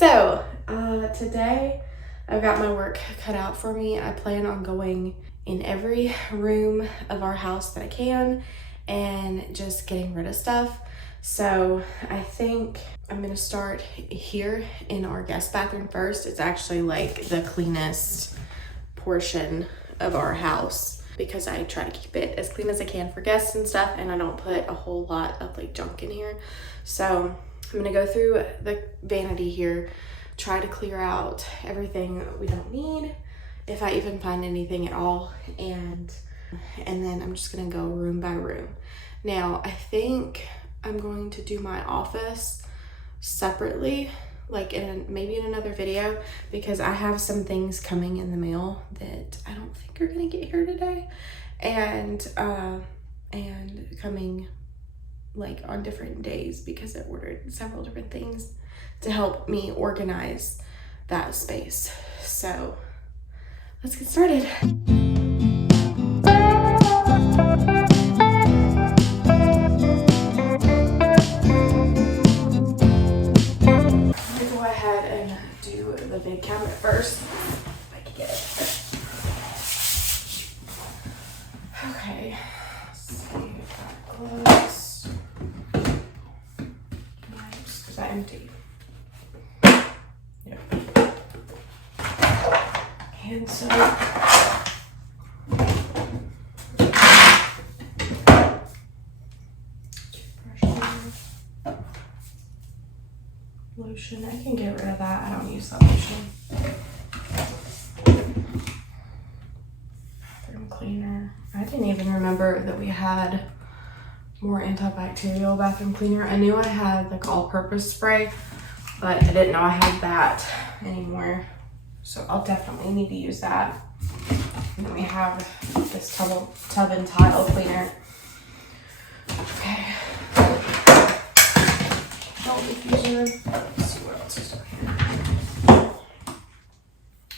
So, today I've got my work cut out for me. I plan on going in every room of our house that I can and just getting rid of stuff. So I think I'm gonna start here in our guest bathroom first. It's actually like the cleanest portion of our house because I try to keep it as clean as I can for guests and stuff, and I don't put a whole lot of like junk in here. So I'm gonna go through the vanity here, try to clear out everything we don't need, if I even find anything at all, and then I'm just gonna go room by room. Now, I think I'm going to do my office separately, like maybe in another video, because I have some things coming in the mail that I don't think are gonna get here today, and coming like on different days because I ordered several different things to help me organize that space. So let's get started. Go ahead and do the big cabinet first, if I can get it. Okay, let's see, gloves, wipes, because I empty. Yep. Hand soap. Lotion, I can get rid of that. I don't use that lotion. Bathroom cleaner. I didn't even remember that we had more antibacterial bathroom cleaner. I knew I had like all-purpose spray, but I didn't know I had that anymore. So I'll definitely need to use that. And then we have this tub and tile cleaner. Okay. Diffuser. Let's see what else is in here.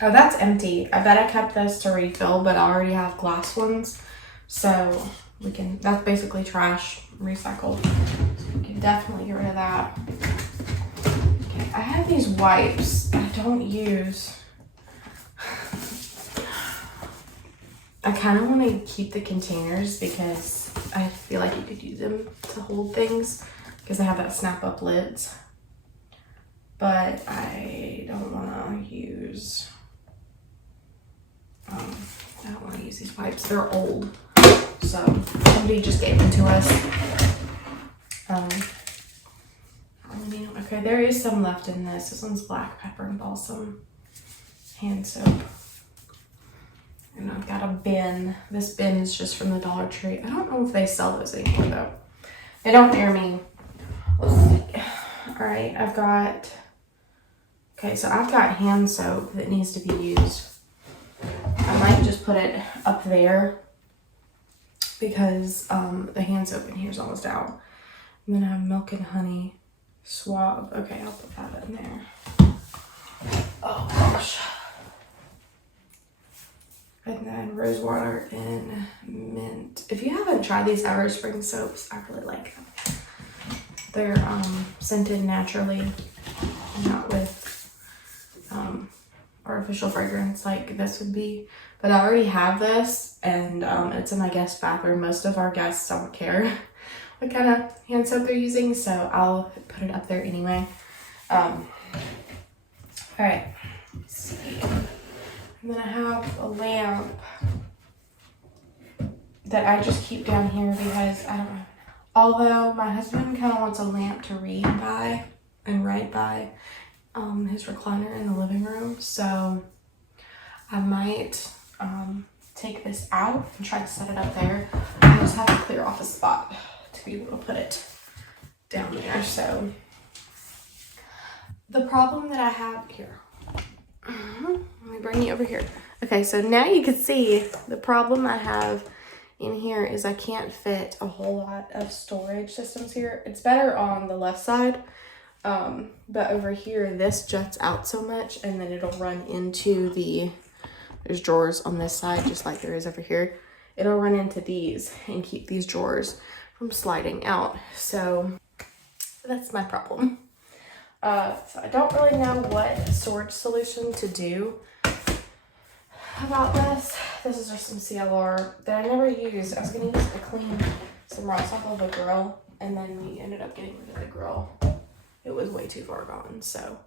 Oh, that's empty. I bet I kept this to refill, but I already have glass ones, so that's basically trash, recycled. So we can definitely get rid of that. Okay, I have these wipes I don't use. I kind of want to keep the containers because I feel like you could use them to hold things, because I have that snap up lids, but I don't want to use these wipes. They're old, so somebody just gave them to us. Okay, there is some left in this. This one's black pepper and balsam hand soap. And I've got a bin. This bin is just from the Dollar Tree. I don't know if they sell those anymore though. They don't near me. All right, I've got hand soap that needs to be used. I might just put it up there because the hand soap in here is almost out. And then I have milk and honey swab. Okay, I'll put that in there. Oh gosh. And then rose water and mint. If you haven't tried these Ever Spring soaps, I really like them. They're scented naturally, not with artificial fragrance like this would be. But I already have this, and it's in my guest bathroom. Most of our guests don't care what kind of hand soap they're using, so I'll put it up there anyway. All right, let's see. And then I have a lamp that I just keep down here because I don't know. Although my husband kind of wants a lamp to read by and write by his recliner in the living room. So I might take this out and try to set it up there. I just have to clear off a spot to be able to put it down there. So the problem that I have here, let me bring you over here. Okay, so now you can see the problem I have in here is I can't fit a whole lot of storage systems here. It's better on the left side, but over here this juts out so much, and then it'll run into there's drawers on this side just like there is over here. It'll run into these and keep these drawers from sliding out. So that's my problem. So I don't really know what storage solution to do about this. This is just some CLR that I never used. I was gonna use it to clean some rocks off of a grill, and then we ended up getting rid of the grill. It was way too far gone, so.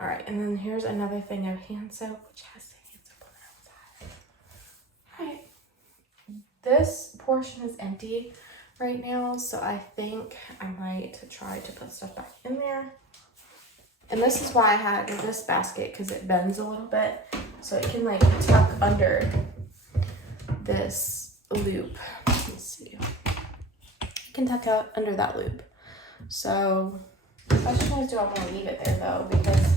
All right, and then here's another thing of hand soap, which has the hand soap on the outside. All right, this portion is empty right now, so I think I might try to put stuff back in there. And this is why I had this basket, because it bends a little bit, so it can like tuck under this loop. Let's see. It can tuck out under that loop. So I should always do, I'm gonna leave it there though, because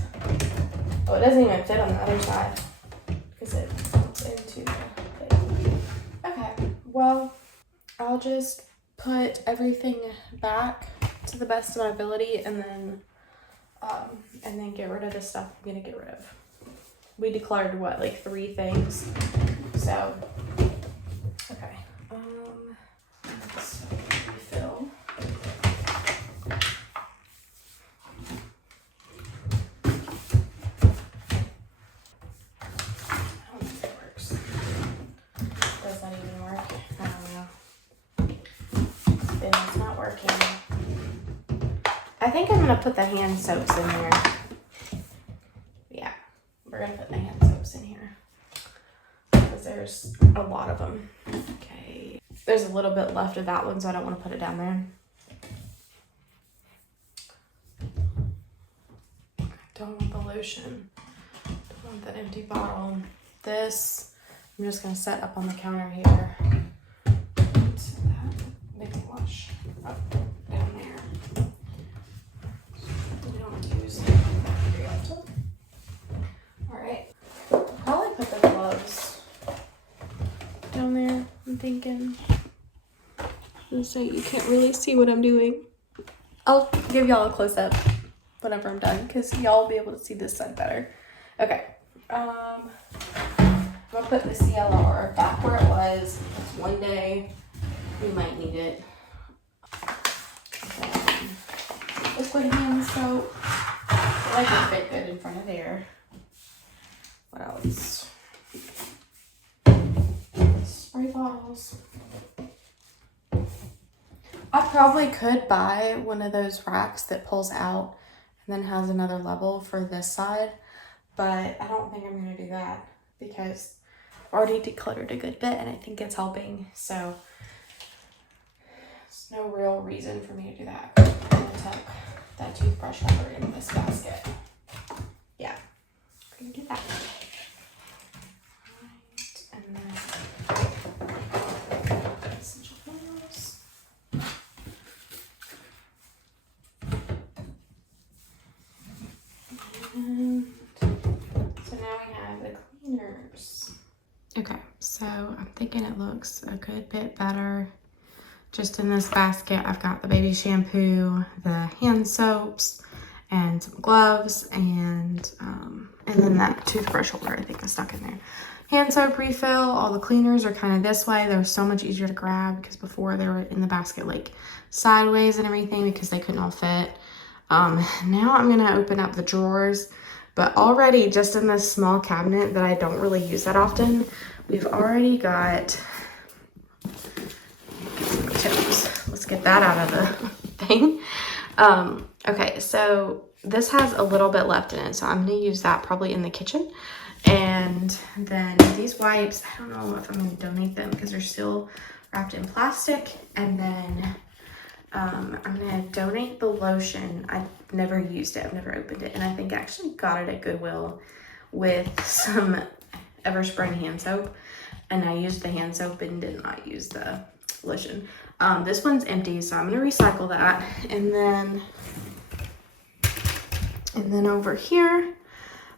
oh, it doesn't even fit on the other side because it fits into the thing. Okay, well, I'll just put everything back to the best of my ability, and then get rid of the stuff I'm gonna get rid of. We decluttered what, like 3 things. So, okay. Let's refill. I don't think it works. Does that even work? I don't know. Then it's not working. I think I'm gonna put the hand soaps in there. Yeah, we're gonna put the hand soaps in here because there's a lot of them. Okay, there's a little bit left of that one, so I don't want to put it down there. I don't want the lotion. I don't want that empty bottle. This I'm just gonna set up on the counter here. So that they can wash up down there. We don't use that very often. Alright. Probably put the gloves down there, I'm thinking. So you can't really see what I'm doing. I'll give y'all a close-up whenever I'm done, because y'all will be able to see this side better. Okay. I'm gonna put the CLR back where it was. Because one day we might need it. Liquid hand soap. I like it fit good in front of there. What else? Spray bottles. I probably could buy one of those racks that pulls out and then has another level for this side, but I don't think I'm gonna do that because I've already decluttered a good bit and I think it's helping. So there's no real reason for me to do that. I'm gonna tuck that toothbrush holder in this basket. Yeah, we're gonna do that. Right, and then essential oils. And so now we have the cleaners. Okay, so I'm thinking it looks a good bit better. Just in this basket, I've got the baby shampoo, the hand soaps, and some gloves, and then that toothbrush holder I think is stuck in there. Hand soap refill, all the cleaners are kind of this way. They're so much easier to grab because before they were in the basket like sideways and everything because they couldn't all fit. Now I'm gonna open up the drawers, but already just in this small cabinet that I don't really use that often, we've already got tips. Let's get that out of the thing. Okay, so this has a little bit left in it, so I'm gonna use that probably in the kitchen. And then these wipes, I don't know if I'm gonna donate them because they're still wrapped in plastic. And then I'm gonna donate the lotion. I've never used it, I've never opened it, and I think I actually got it at Goodwill with some Everspring hand soap, and I used the hand soap and did not use the lotion. This one's empty, so I'm gonna recycle that. And then over here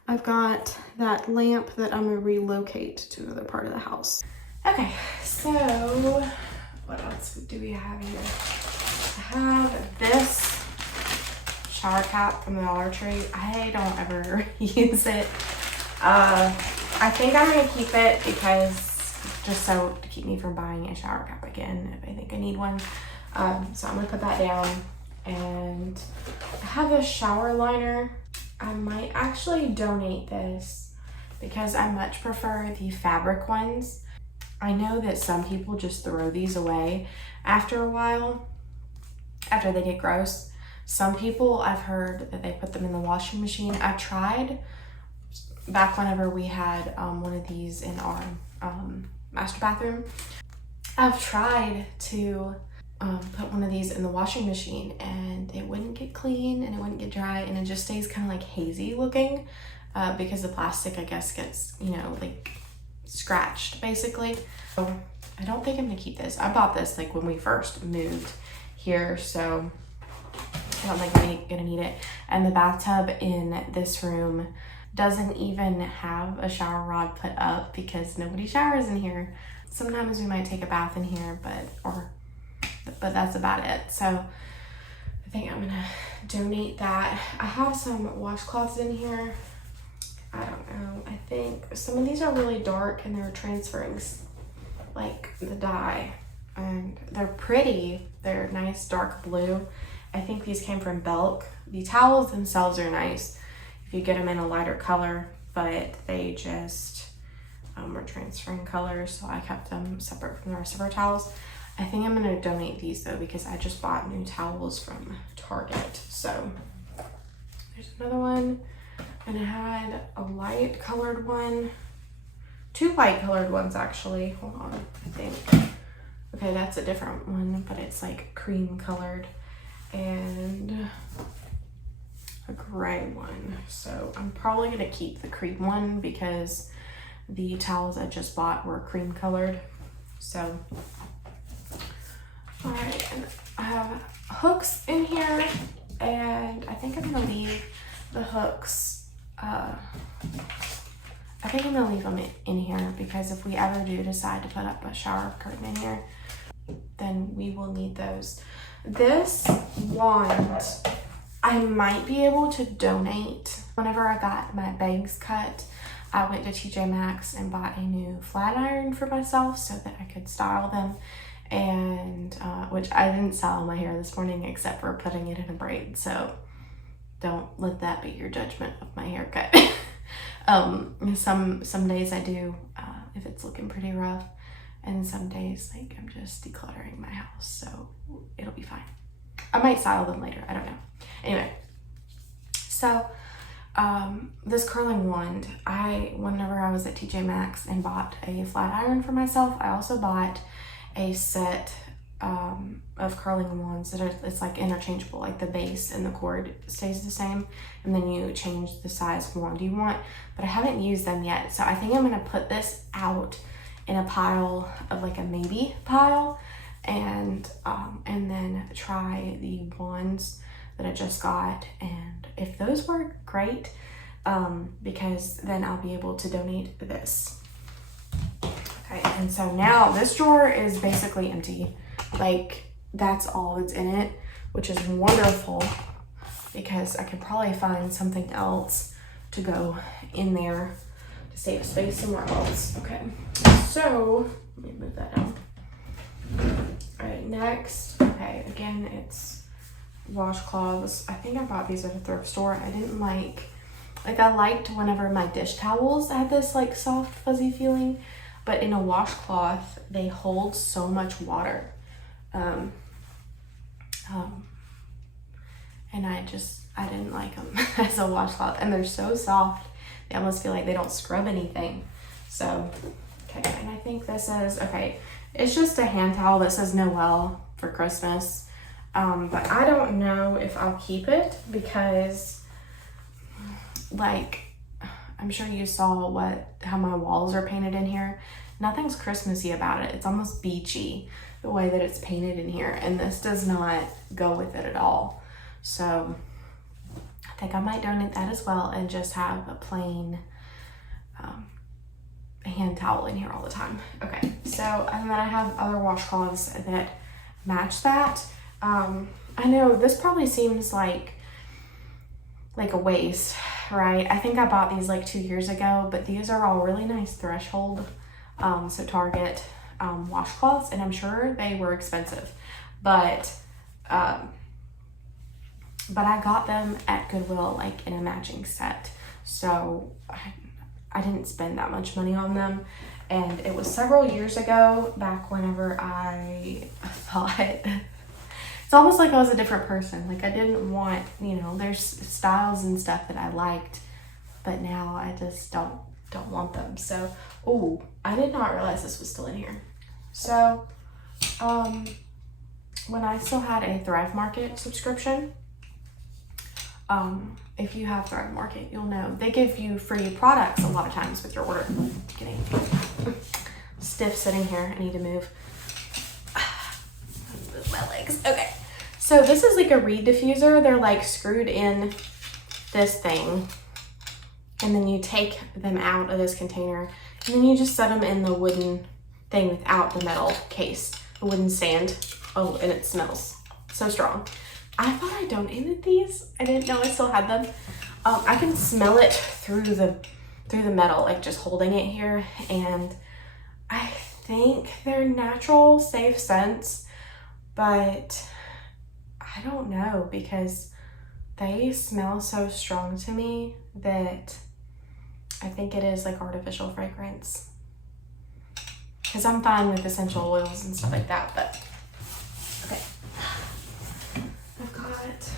I've got that lamp that I'm gonna relocate to another part of the house. Okay, so what else do we have here? I have this shower cap from the Dollar Tree. I don't ever use it. I think I'm gonna keep it because just so to keep me from buying a shower cap again if I think I need one. So I'm gonna put that down. And I have a shower liner. I might actually donate this because I much prefer the fabric ones. I know that some people just throw these away after a while, after they get gross. Some people, I've heard that they put them in the washing machine. I tried back whenever we had one of these in our master bathroom. I've tried to put one of these in the washing machine and it wouldn't get clean and it wouldn't get dry, and it just stays kind of like hazy looking because the plastic, I guess, gets, you know, like scratched basically. So I don't think I'm gonna keep this. I bought this like when we first moved here, so I don't think I'm gonna need it. And the bathtub in this room doesn't even have a shower rod put up because nobody showers in here. Sometimes we might take a bath in here, but that's about it. So I think I'm gonna donate that. I have some washcloths in here. I don't know, I think some of these are really dark and they're transferring like the dye, and they're pretty. They're nice dark blue. I think these came from Belk. The towels themselves are nice if you get them in a lighter color, but they just were transferring colors, so I kept them separate from the rest of our towels. I think I'm gonna donate these though because I just bought new towels from Target. So there's another one, and I had a light colored one, two light colored ones actually. Hold on, I think. Okay, that's a different one, but it's like cream colored, and a gray one. So I'm probably gonna keep the cream one because the towels I just bought were cream colored. So, all right, and I have hooks in here, and I think I'm gonna leave the hooks, I think I'm gonna leave them in here because if we ever do decide to put up a shower curtain in here, then we will need those. This wand, I might be able to donate. Whenever I got my bangs cut, I went to TJ Maxx and bought a new flat iron for myself so that I could style them, and which I didn't style my hair this morning except for putting it in a braid, so don't let that be your judgment of my haircut. Some days I do if it's looking pretty rough, and some days like I'm just decluttering my house, so it'll be fine. I might style them later, I don't know. Anyway, so this curling wand, whenever I was at TJ Maxx and bought a flat iron for myself, I also bought a set of curling wands that it's like interchangeable, like the base and the cord stays the same, and then you change the size wand you want, but I haven't used them yet. So I think I'm gonna put this out in a pile of like a maybe pile, and then try the wands that I just got, and if those work, great, because then I'll be able to donate this. Okay, and so now this drawer is basically empty. Like, that's all that's in it, which is wonderful because I could probably find something else to go in there to save space somewhere else. Okay, so let me move that down. All right, next, okay, again, it's washcloths. I think I bought these at a thrift store. I didn't I liked whenever my dish towels had this like soft fuzzy feeling, but in a washcloth they hold so much water, and I didn't like them as a washcloth, and they're so soft they almost feel like they don't scrub anything. So okay, and I think this is okay, it's just a hand towel that says Noel for Christmas, but I don't know if I'll keep it because, like, I'm sure you saw how my walls are painted in here. Nothing's Christmassy about it. It's almost beachy the way that it's painted in here, and this does not go with it at all. So I think I might donate that as well and just have a plain hand towel in here all the time. Okay, so, and then I have other washcloths that match that. I know this probably seems like a waste, right? I think I bought these like 2 years ago, but these are all really nice threshold, so Target washcloths, and I'm sure they were expensive, but but I got them at Goodwill, like in a matching set. So I didn't spend that much money on them. And it was several years ago, back whenever I thought, it's almost like I was a different person. Like I didn't want, you know, there's styles and stuff that I liked, but now I just don't want them. So, oh, I did not realize this was still in here. So, when I still had a Thrive Market subscription, if you have Thrive Market, you'll know they give you free products a lot of times with your order. Getting stiff sitting here. I need to move my legs. Okay. So this is like a reed diffuser. They're like screwed in this thing, and then you take them out of this container, and then you just set them in the wooden thing without the metal case, the wooden stand. Oh, and it smells so strong. I thought I donated these. I didn't know I still had them. I can smell it through the metal, like just holding it here, and I think they're natural, safe scents, but I don't know, because they smell so strong to me that I think it is like artificial fragrance. Because I'm fine with essential oils and stuff like that, but okay. I've got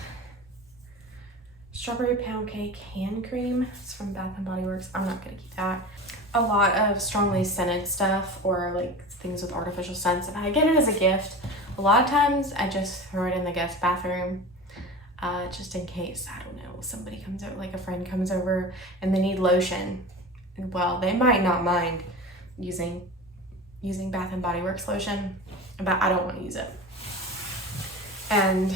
strawberry pound cake hand cream. It's from Bath and Body Works. I'm not gonna keep that. A lot of strongly scented stuff, or like things with artificial scents. If I get it as a gift, a lot of times I just throw it in the guest bathroom, just in case, I don't know, somebody comes over, like a friend comes over and they need lotion. And well, they might not mind using Bath and Body Works lotion, but I don't want to use it. And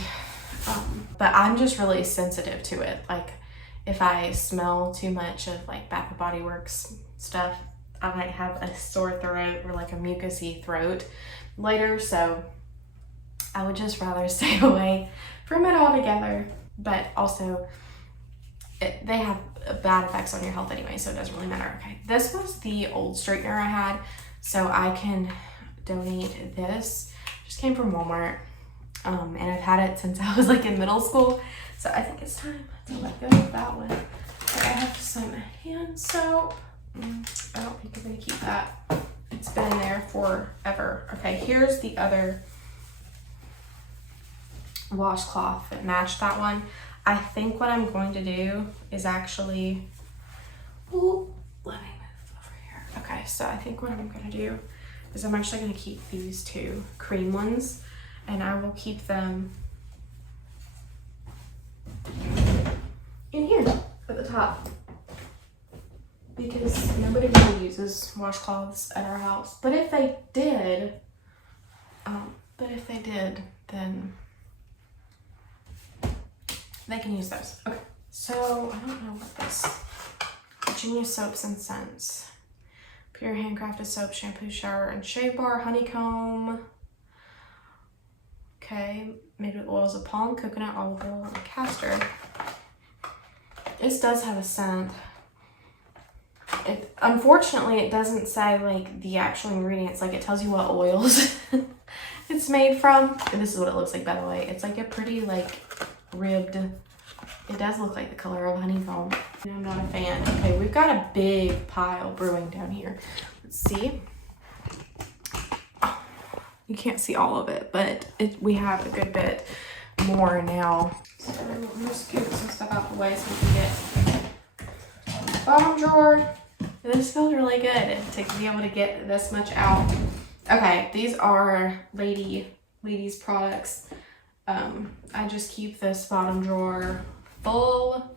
but I'm just really sensitive to it. Like if I smell too much of like Bath and Body Works stuff, I might have a sore throat or like a mucousy throat later. So I would just rather stay away from it altogether. But also they have bad effects on your health anyway, so it doesn't really matter. Okay, this was the old straightener I had, so I can donate this. Just came from Walmart. And I've had it since I was like in middle school, so I think it's time to let go of that one. Okay, I have some hand soap. I don't think I'm gonna keep that. It's been in there forever. Okay, here's the other washcloth that matched that one. I think what I'm going to do is actually, ooh, let me move over here. Okay, so I think what I'm gonna do is I'm actually gonna keep these two cream ones, and I will keep them in here at the top, because nobody really uses washcloths at our house. But if they did, then they can use those. Okay, so I don't know what this, Genius Soaps and Scents, Pure Handcrafted Soap, Shampoo, Shower, and Shave Bar, Honeycomb. Okay, made with oils of palm, coconut, olive oil, and castor. This does have a scent. Unfortunately, it doesn't say like the actual ingredients. Like it tells you what oils it's made from. And this is what it looks like, by the way. It's like a pretty like ribbed. It does look like the color of honeycomb. I'm not a fan. Okay, we've got a big pile brewing down here. Let's see. You can't see all of it, but we have a good bit more now. So I'm gonna scoop some stuff out the way so we can get bottom drawer. This feels really good to be able to get this much out. Okay, these are ladies products. I just keep this bottom drawer full,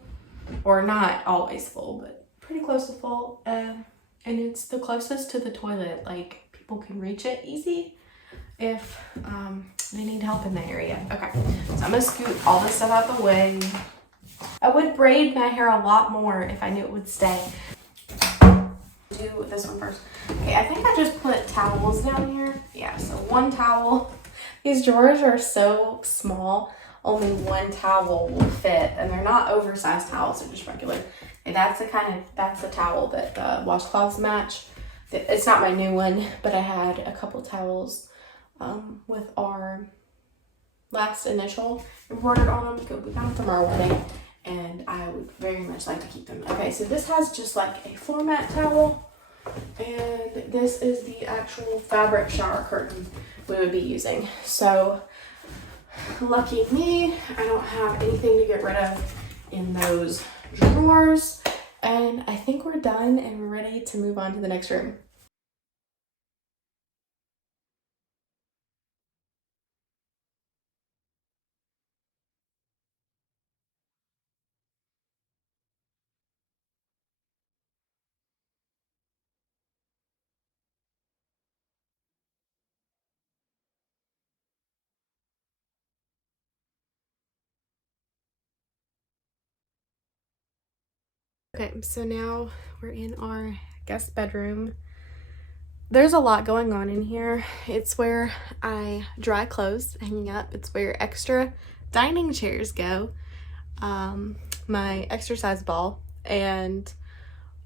or not always full, but pretty close to full. And it's the closest to the toilet. Like people can reach it easy if they need help in the area. Okay, so I'm gonna scoot all this stuff out the way. I would braid my hair a lot more if I knew it would stay. Do this one first. Okay, I think I just put towels down here. Yeah, so one towel. These drawers are so small, only one towel will fit, and they're not oversized towels, they're just regular. And that's the towel that the washcloths match. It's not my new one, but I had a couple towels with our last initial embroidered on them because we got them from our wedding, and I would very much like to keep them. Okay, so this has just like a floor mat towel, and this is the actual fabric shower curtain we would be using. So lucky me, I don't have anything to get rid of in those drawers, and I think we're done and we're ready to move on to the next room. Okay, so now we're in our guest bedroom. There's a lot going on in here. It's where I dry clothes hanging up. It's where extra dining chairs go, my exercise ball, and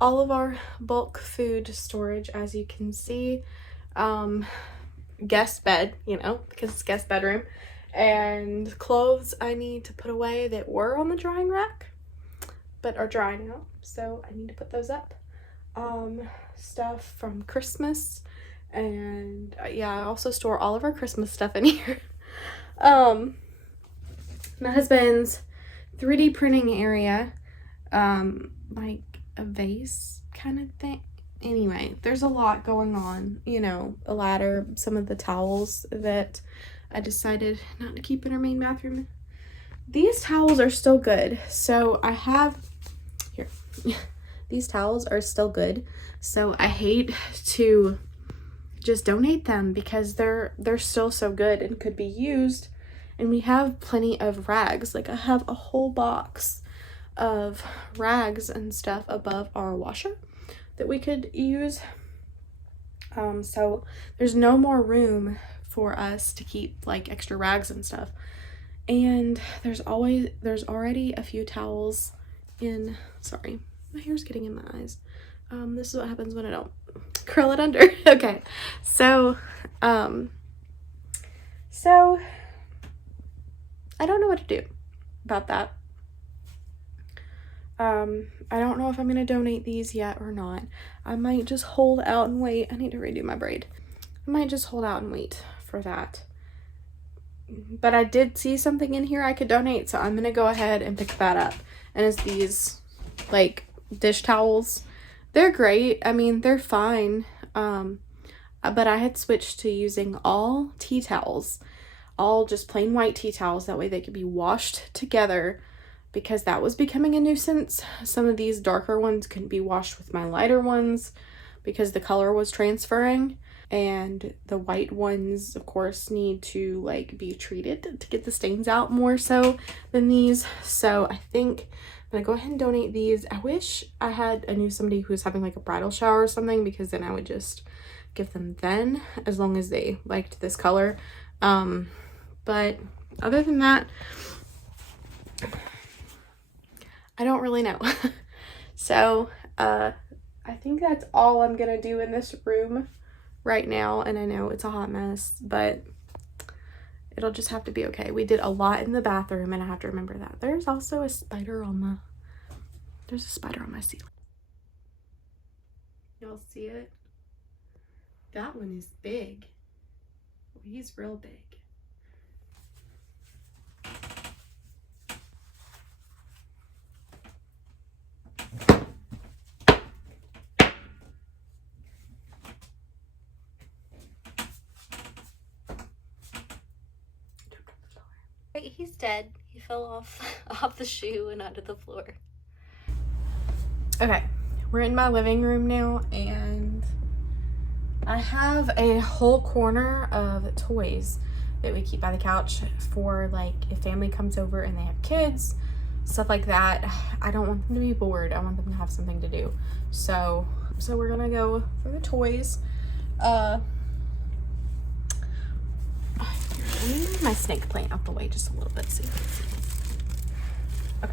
all of our bulk food storage, as you can see. Guest bed, you know, because it's guest bedroom, and clothes I need to put away that were on the drying rack but are dry now, so I need to put those up. Stuff from Christmas, and yeah, I also store all of our Christmas stuff in here. My husband's 3D printing area, like a vase kind of thing. Anyway, there's a lot going on, you know, a ladder, some of the towels that I decided not to keep in our main bathroom. These towels are still good, so I have here. These towels are still good, so I hate to just donate them because they're still so good and could be used. And we have plenty of rags. Like, I have a whole box of rags and stuff above our washer that we could use. So there's no more room for us to keep like extra rags and stuff. And there's already a few towels in, sorry, my hair's getting in my eyes. This is what happens when I don't curl it under. Okay, so I don't know what to do about that. I don't know if I'm gonna donate these yet or not. I might just hold out and wait. I need to redo my braid. I might just hold out and wait for that. But I did see something in here I could donate, so I'm gonna go ahead and pick that up. And it's these like dish towels. They're great. I mean, they're fine. But I had switched to using all tea towels, all just plain white tea towels. That way they could be washed together, because that was becoming a nuisance. Some of these darker ones couldn't be washed with my lighter ones because the color was transferring. And the white ones, of course, need to like be treated to get the stains out more so than these. So I think I'm gonna go ahead and donate these. I wish I knew somebody who was having like a bridal shower or something, because then I would just give them then, as long as they liked this color. But other than that, I don't really know. So I think that's all I'm gonna do in this room right now. And I know it's a hot mess, but it'll just have to be okay. We did a lot in the bathroom, and I have to remember that. There's also a spider on my ceiling. Y'all see it? That one is big. He's real big. He's dead. He fell off the shoe and onto the floor. Okay, we're in my living room now, and I have a whole corner of toys that we keep by the couch for like if family comes over and they have kids, stuff like that. I don't want them to be bored. I want them to have something to do. So we're gonna go for the toys. Let me move my snake plant out the way just a little bit so you can see. Okay.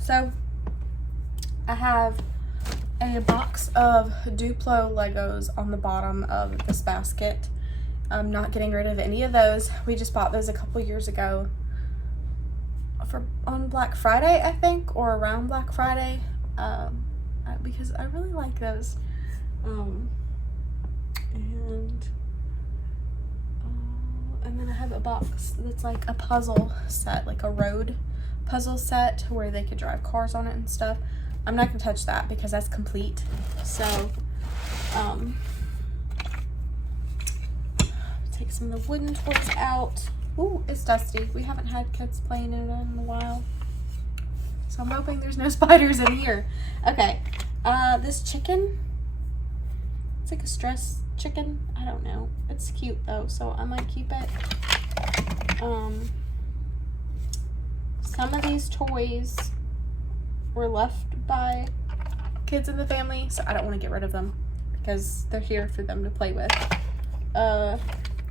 So I have a box of Duplo Legos on the bottom of this basket. I'm not getting rid of any of those. We just bought those a couple years ago on Black Friday, I think, or around Black Friday, because I really like those. And then I have a box that's like a puzzle set, like a road puzzle set where they could drive cars on it and stuff. I'm not gonna touch that because that's complete. So take some of the wooden toys out. Ooh, it's dusty. We haven't had kids playing in it in a while, so I'm hoping there's no spiders in here. Okay, this chicken, it's like a stress chicken. I don't know. It's cute though, so I might keep it. Some of these toys were left by kids in the family, so I don't want to get rid of them because they're here for them to play with.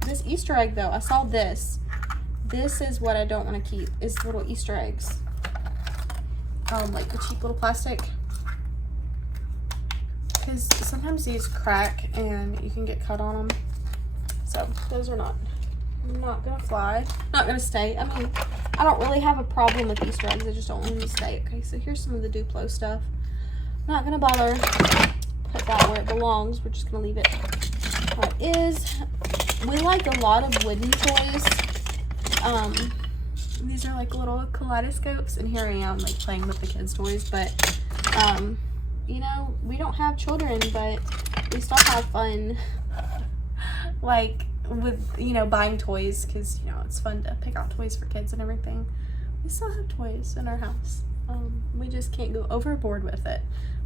This Easter egg though, I saw this. This is what I don't want to keep, is little Easter eggs. Like the cheap little plastic. Because sometimes these crack and you can get cut on them. So those are not gonna fly, not gonna stay. I mean, I don't really have a problem with Easter eggs, I just don't want them to stay. Okay, so here's some of the Duplo stuff. Not gonna bother put that where it belongs. We're just gonna leave it how it is. We like a lot of wooden toys. These are like little kaleidoscopes, and here I am like playing with the kids' toys, but you know, we don't have children, but we still have fun like with, you know, buying toys, because, you know, it's fun to pick out toys for kids and everything. We still have toys in our house. We just can't go overboard with it.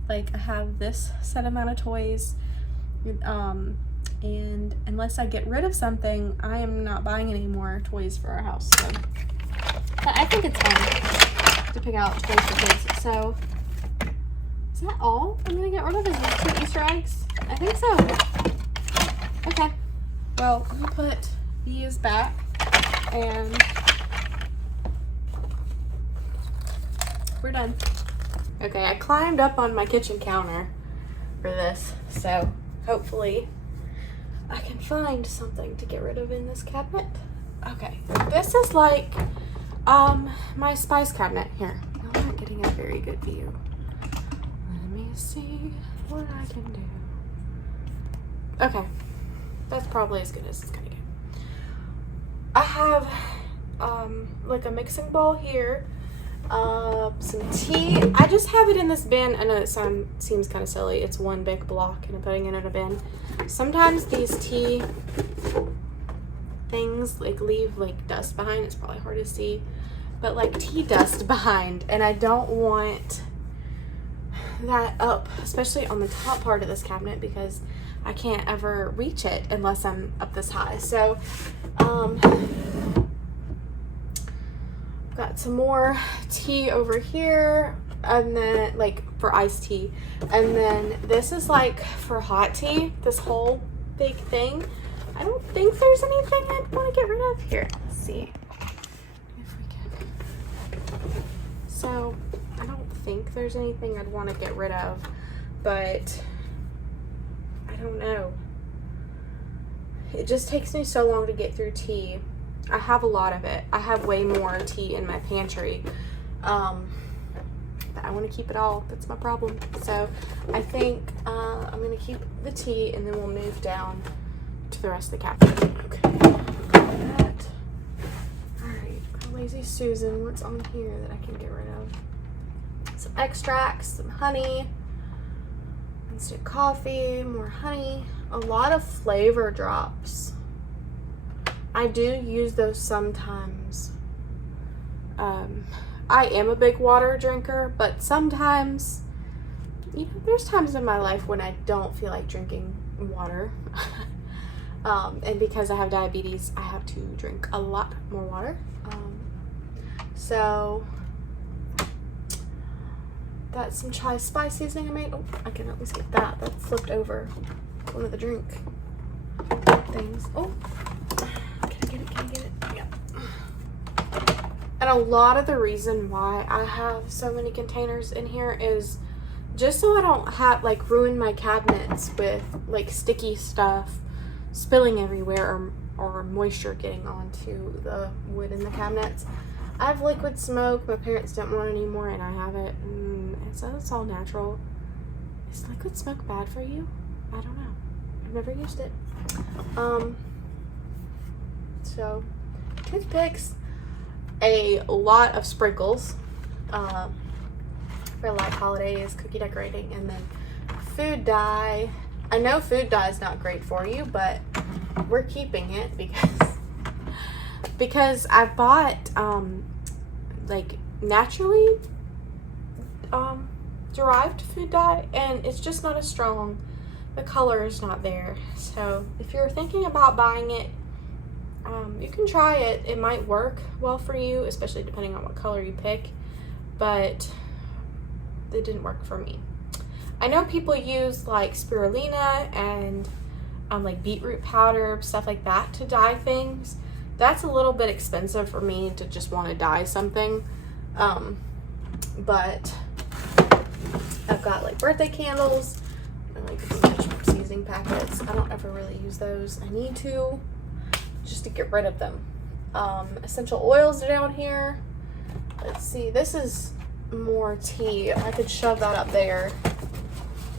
Like, I have this set amount of toys, and unless I get rid of something, I am not buying any more toys for our house. So, but I think it's fun to pick out toys for kids. So, is that all I'm gonna get rid of? Is these 2 Easter eggs? I think so. Okay. Well, I'm gonna put these back, and we're done. Okay, I climbed up on my kitchen counter for this, so hopefully I can find something to get rid of in this cabinet. Okay, this is like my spice cabinet. Here, I'm not getting a very good view. Let me see what I can do. Okay, that's probably as good as it's gonna get. I have like a mixing bowl here, some tea. I just have it in this bin. I know it seems kind of silly. It's one big block and I'm putting it in a bin. Sometimes these tea things like leave like dust behind. It's probably hard to see, but like tea dust behind, and I don't want that up, especially on the top part of this cabinet, because I can't ever reach it unless I'm up this high. So got some more tea over here, and then like for iced tea, and then this is like for hot tea, this whole big thing. I don't think there's anything I'd want to get rid of here. Let's see if we can. So I don't think there's anything I'd want to get rid of, but I don't know. It just takes me so long to get through tea. I have a lot of it. I have way more tea in my pantry. But I want to keep it all. That's my problem. So I think I'm going to keep the tea, and then we'll move down to the rest of the cabinet. Okay. That. Alright. Lazy Susan. What's on here that I can get rid of? Some extracts, some honey, instant coffee, more honey, a lot of flavor drops. I do use those sometimes. I am a big water drinker, but sometimes, you know, there's times in my life when I don't feel like drinking water. And because I have diabetes, I have to drink a lot more water. So that's some chai spice seasoning I made. Oh, I can at least get that. That flipped over one of the drink things. Oh, can I get it? Yeah. And a lot of the reason why I have so many containers in here is just so I don't have like ruin my cabinets with like sticky stuff spilling everywhere, or or moisture getting onto the wood in the cabinets. I have liquid smoke. My parents didn't want any more, and I have it. So it's all natural. Is liquid smoke bad for you? I don't know. I've never used it. So toothpicks, a lot of sprinkles for like holidays, cookie decorating, and then food dye. I know food dye is not great for you, but we're keeping it because I bought like naturally derived food dye, and it's just not as strong. The color is not there. So if you're thinking about buying it, you can try it. It might work well for you, especially depending on what color you pick, but it didn't work for me. I know people use like spirulina and like beetroot powder, stuff like that to dye things. That's a little bit expensive for me to just want to dye something. But I've got like birthday candles and like seasoning packets. I don't ever really use those. I need to, just to get rid of them. Essential oils are down here. Let's see, this is more tea. I could shove that up there.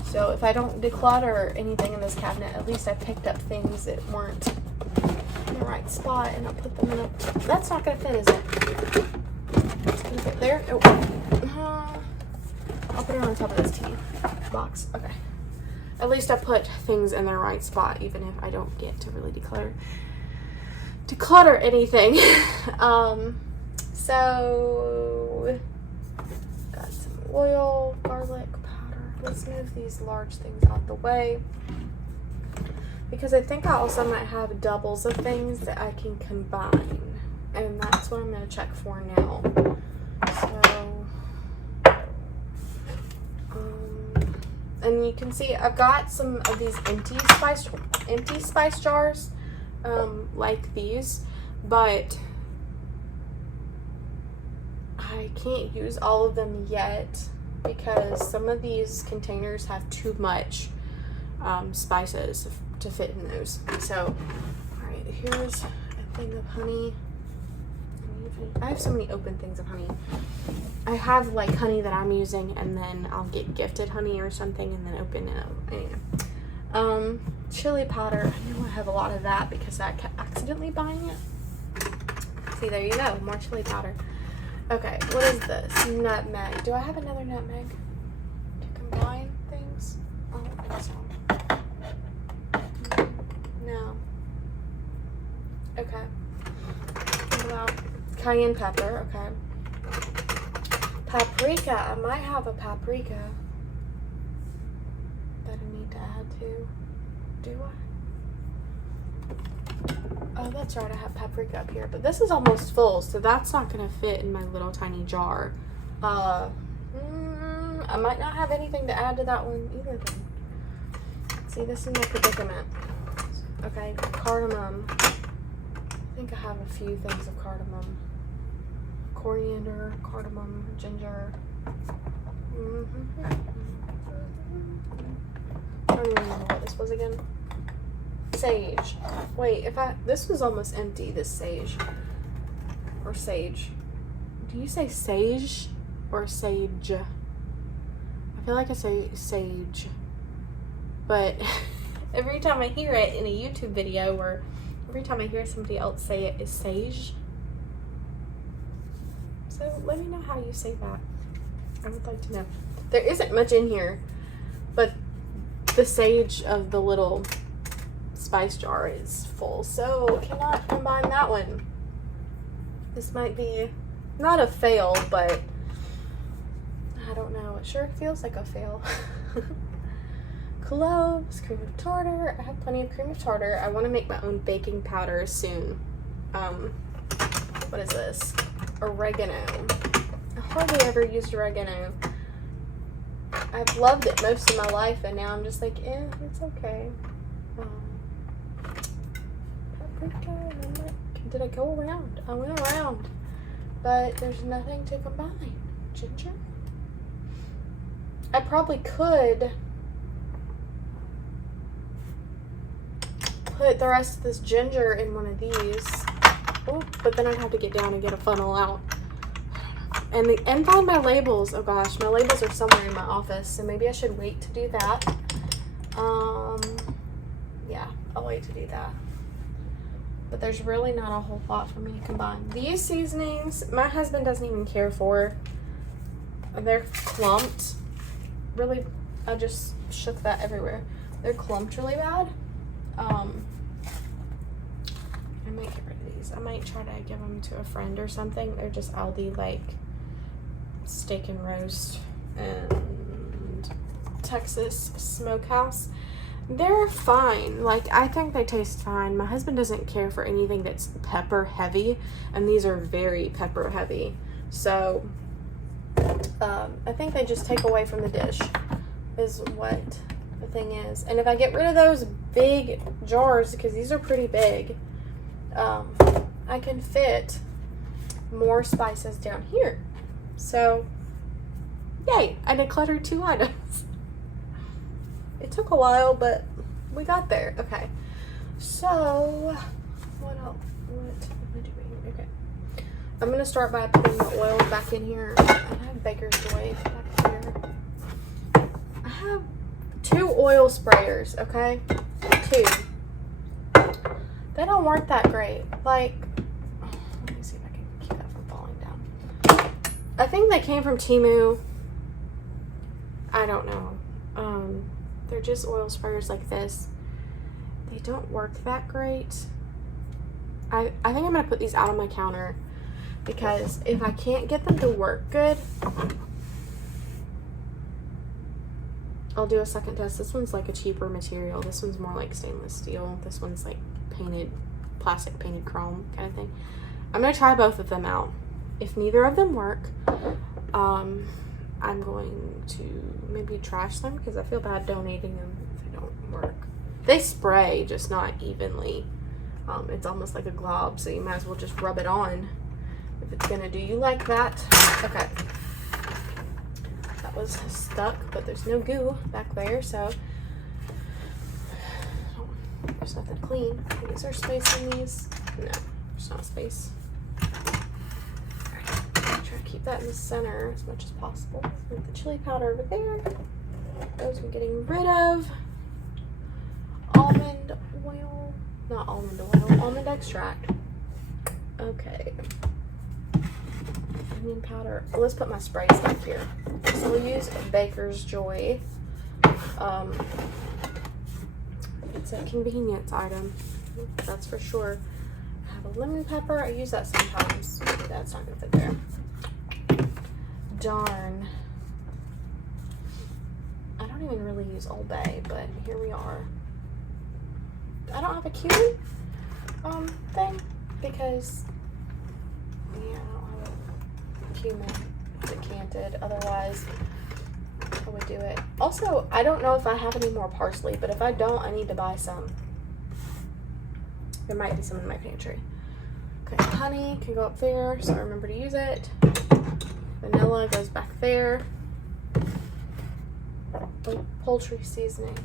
So if I don't declutter anything in this cabinet, at least I picked up things that weren't in the right spot and I'll put them in a... That's not gonna fit, is it? It's gonna fit there. Oh. I'll put it on top of this tea box. Okay. At least I put things in their right spot, even if I don't get to really declutter anything. So got some oil, garlic powder. Let's move these large things out the way, because I think I also might have doubles of things that I can combine, and that's what I'm going to check for now. So and you can see I've got some of these empty spice jars, like these, but I can't use all of them yet because some of these containers have too much spices to fit in those. So, all right, here's a thing of honey. I have so many open things of honey. I have like honey that I'm using, and then I'll get gifted honey or something and then open it up. Anyway. Chili powder. I know I have a lot of that because I kept accidentally buying it. See, there you go, more chili powder. Okay, what is this? Nutmeg. Do I have another nutmeg to combine things? Oh, I think so. No. Okay. What about cayenne pepper? Okay. Paprika. I might have a paprika that I need to add to. Do I? Oh, that's right. I have paprika up here, but this is almost full, so that's not going to fit in my little tiny jar. I might not have anything to add to that one either then. See, this is my predicament. Okay, cardamom. I think I have a few things of cardamom. Coriander, cardamom, ginger. I don't even remember what this was again. Sage. Wait, this was almost empty, this sage. Or sage. Do you say sage or sage? I feel like I say sage. But every time I hear it in a YouTube video, or every time I hear somebody else say it, is sage. So let me know how you say that. I would like to know. There isn't much in here, but the sage of the little spice jar is full, so cannot combine that one. This might be not a fail, but I don't know. It sure feels like a fail. Cloves, cream of tartar. I have plenty of cream of tartar. I want to make my own baking powder soon. What is this? Oregano. I hardly ever used oregano. I've loved it most of my life, and now I'm just like, it's okay. Paprika. Did I go around? I went around, but there's nothing to combine. Ginger. I probably could put the rest of this ginger in one of these. Oh, but then I'd have to get down and get a funnel out. And find my labels. Oh gosh, my labels are somewhere in my office, so maybe I should wait to do that. Yeah, I'll wait to do that. But there's really not a whole lot for me to combine. These seasonings, my husband doesn't even care for. They're clumped. Really, I just shook that everywhere. They're clumped really bad. I might get rid of these. I might try to give them to a friend or something. They're just Aldi, like steak and roast and Texas Smokehouse. They're fine. Like, I think they taste fine. My husband doesn't care for anything that's pepper heavy, and these are very pepper heavy. So, I think they just take away from the dish is what the thing is. And if I get rid of those big jars, because these are pretty big, I can fit more spices down here. So, yay, I decluttered 2 items. It took a while, but we got there. Okay, so what else? What am I doing? Okay, I'm gonna start by putting the oil back in here. I have Baker's Joy back here. I have 2 oil sprayers, okay? 2. They don't work that great. Like, let me see if I can keep that from falling down. I think they came from Temu. I don't know. They're just oil sprayers like this. They don't work that great. I think I'm gonna put these out on my counter, because if I can't get them to work good, I'll do a second test. This one's like a cheaper material. This one's more like stainless steel. This one's like painted, plastic painted chrome kind of thing. I'm gonna try both of them out. If neither of them work, I'm going to maybe trash them, because I feel bad donating them if they don't work. They spray, just not evenly. It's almost like a glob, so you might as well just rub it on if it's gonna do you like that. Okay. That was stuck, but there's no goo back there, so there's nothing to clean. Is there space in these? No, there's not space. Try to keep that in the center as much as possible. Move the chili powder over there. Those we're getting rid of. Almond oil. Not almond oil. Almond extract. Okay. Onion powder. Oh, let's put my sprays back here. So we'll use Baker's Joy. It's a convenience item. That's for sure. I have a lemon pepper. I use that sometimes. That's not gonna fit there. Darn. I don't even really use Old Bay, but here we are. I don't have a cumin thing, because yeah, I don't have a cumin decanted. Otherwise, I would do it. Also, I don't know if I have any more parsley, but if I don't, I need to buy some. There might be some in my pantry. Okay, honey can go up there, so I remember to use it. Vanilla goes back there. Oh, poultry seasoning.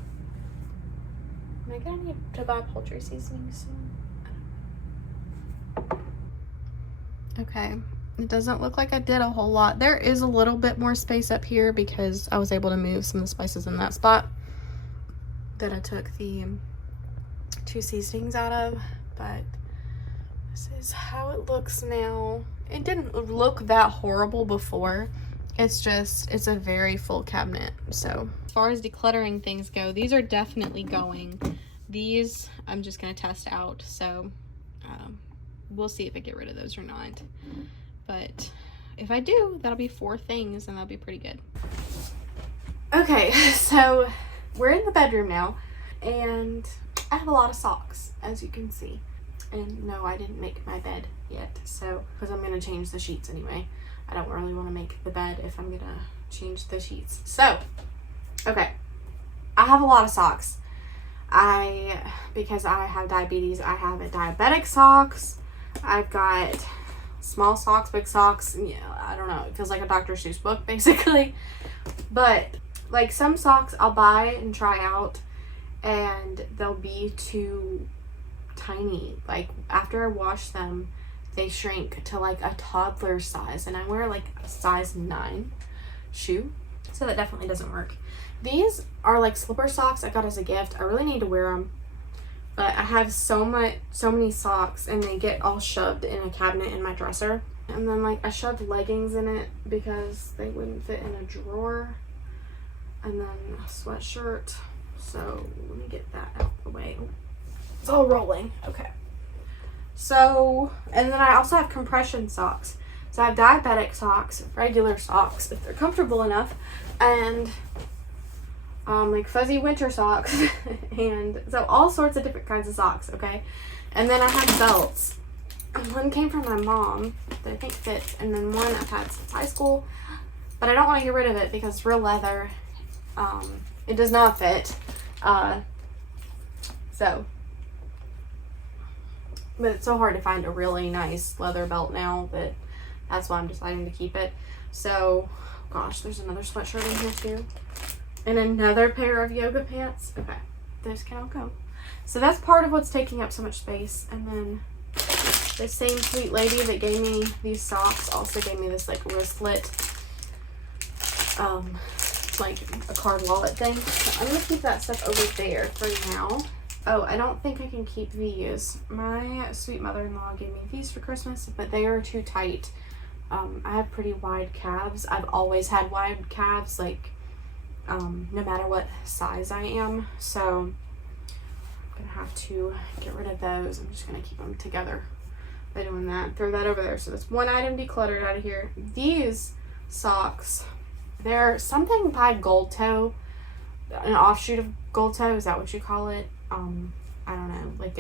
Am I gonna need to buy poultry seasoning soon? Okay, it doesn't look like I did a whole lot. There is a little bit more space up here because I was able to move some of the spices in that spot that I took the 2 seasonings out of, but this is how it looks now. It didn't look that horrible before. It's just, it's a very full cabinet. So as far as decluttering things go, these are definitely going. These I'm just gonna test out, so we'll see if I get rid of those or not. But if I do, that'll be 4 things, and that'll be pretty good. Okay, so we're in the bedroom now, and I have a lot of socks, as you can see. And no, I didn't make my bed yet, so, because I'm gonna change the sheets anyway. I don't really want to make the bed if I'm gonna change the sheets. So, okay, I have a lot of socks. Because I have diabetes, I have a diabetic socks. I've got small socks, big socks. Yeah, I don't know. It feels like a Dr. Seuss book, basically. But like some socks I'll buy and try out, and they'll be too tiny. Like after I wash them, they shrink to like a toddler size, and I wear like a size 9 shoe, so that definitely doesn't work. These are like slipper socks I got as a gift. I really need to wear them, but I have so many socks, and they get all shoved in a cabinet in my dresser. And then like I shoved leggings in it because they wouldn't fit in a drawer, and then a sweatshirt. So let me get that out of the way. It's all rolling. Okay. So, and then I also have compression socks. So I have diabetic socks, regular socks if they're comfortable enough, and like fuzzy winter socks, and so all sorts of different kinds of socks, okay? And then I have belts. One came from my mom that I think fits, and then one I've had since high school, but I don't want to get rid of it because it's real leather. It does not fit. But it's so hard to find a really nice leather belt now that that's why I'm deciding to keep it. So, gosh, there's another sweatshirt in here too. And another pair of yoga pants. Okay, those can all go. So that's part of what's taking up so much space. And then the same sweet lady that gave me these socks also gave me this like wristlet, like a card wallet thing. So I'm gonna keep that stuff over there for now. Oh, I don't think I can keep these. My sweet mother-in-law gave me these for Christmas, but they are too tight. I have pretty wide calves. I've always had wide calves, like no matter what size I am. So I'm gonna have to get rid of those. I'm just gonna keep them together by doing that. Throw that over there. So that's one item decluttered out of here. These socks, they're something by Gold Toe, an offshoot of Gold Toe. Is that what you call it? I don't know, like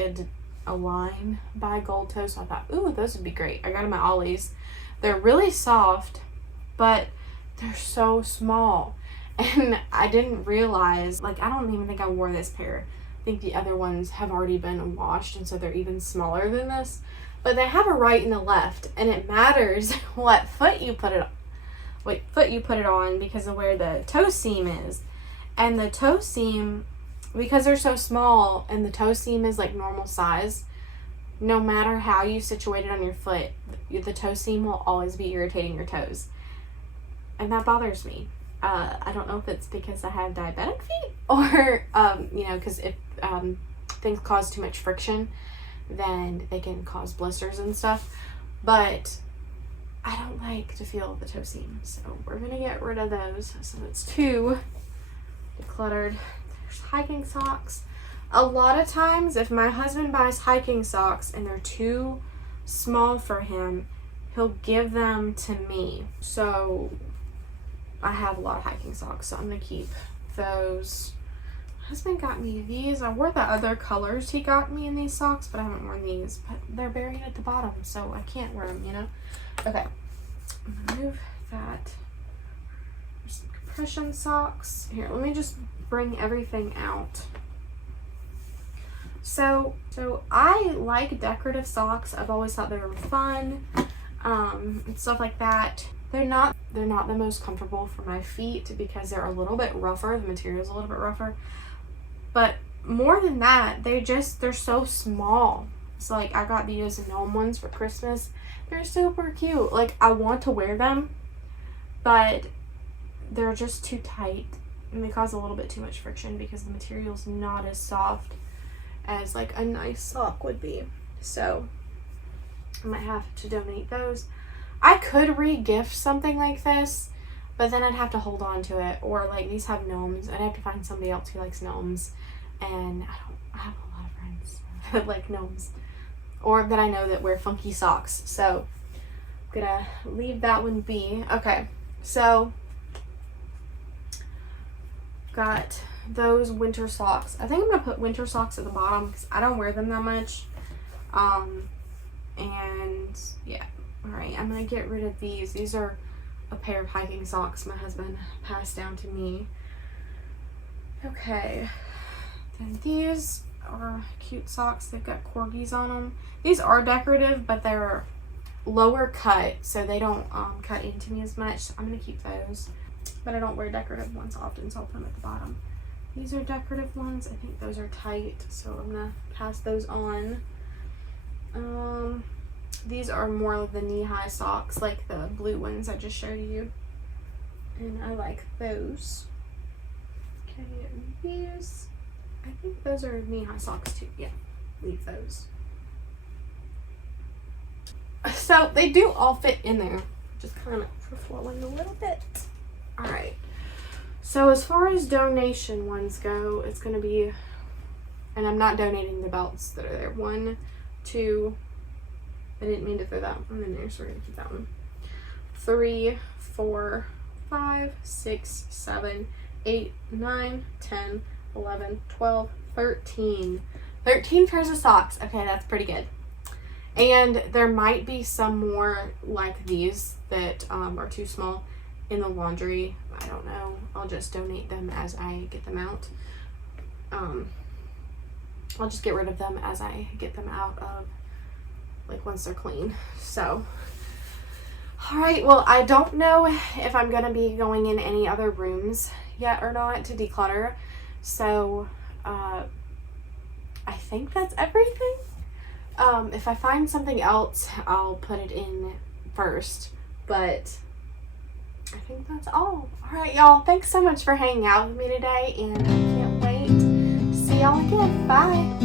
a line by Gold Toe. So I thought, ooh, those would be great. I got them at Ollie's. They're really soft, but they're so small. And I didn't realize, like, I don't even think I wore this pair. I think the other ones have already been washed, and so they're even smaller than this. But they have a right and a left, and it matters what foot you put it on because of where the toe seam is. And the toe seam, because they're so small and the toe seam is like normal size, no matter how you situate it on your foot, the toe seam will always be irritating your toes. And that bothers me. I don't know if it's because I have diabetic feet or, because if things cause too much friction, then they can cause blisters and stuff. But I don't like to feel the toe seam. So we're going to get rid of those. So it's 2 decluttered. There's hiking socks. A lot of times if my husband buys hiking socks and they're too small for him, he'll give them to me. So I have a lot of hiking socks, so I'm going to keep those. My husband got me these. I wore the other colors he got me in these socks, but I haven't worn these. But they're buried at the bottom, so I can't wear them, Okay, I'm going to move that. There's some compression socks. Here, let me just bring everything out. So I like decorative socks. I've always thought they were fun, and stuff like that. They're not the most comfortable for my feet because they're a little bit rougher. The material's a little bit rougher. But more than that, they're so small. So like I got these gnome ones for Christmas. They're super cute. Like I want to wear them, but they're just too tight and they cause a little bit too much friction because the material's not as soft as like a nice sock would be. So I might have to donate those. I could re-gift something like this, but then I'd have to hold on to it. Or like these have gnomes. I'd have to find somebody else who likes gnomes. And I have a lot of friends that like gnomes. Or that I know that wear funky socks. So I'm gonna leave that one be. Okay, so got those winter socks. I think I'm gonna put winter socks at the bottom because I don't wear them that much. And yeah. Alright, I'm going to get rid of these. These are a pair of hiking socks my husband passed down to me. Okay. Then these are cute socks. They've got corgis on them. These are decorative, but they're lower cut, so they don't cut into me as much. So I'm going to keep those. But I don't wear decorative ones often, so I'll put them at the bottom. These are decorative ones. I think those are tight, so I'm gonna pass those on. These are more of the knee-high socks, like the blue ones I just showed you. And I like those. Okay, these, I think those are knee-high socks too. Yeah, leave those. So they do all fit in there. Just kind of flowing a little bit. All right. So as far as donation ones go, it's going to be, and I'm not donating the belts that are there. 1, 2, I didn't mean to throw that one in there, so we're going to keep that one. 3, 4, 5, 6, 7, 8, 9, 10, 11, 12, 13. 13 pairs of socks. Okay, that's pretty good. And there might be some more like these that are too small in the laundry. I don't know. I'll just donate them as I get them out. I'll just get rid of them as I get them out of, like, once they're clean. So, all right. Well, I don't know if I'm going to be going in any other rooms yet or not to declutter. So, I think that's everything. If I find something else, I'll put it in first, but I think that's all. All right, y'all. Thanks so much for hanging out with me today, and I can't wait to see y'all again. Bye.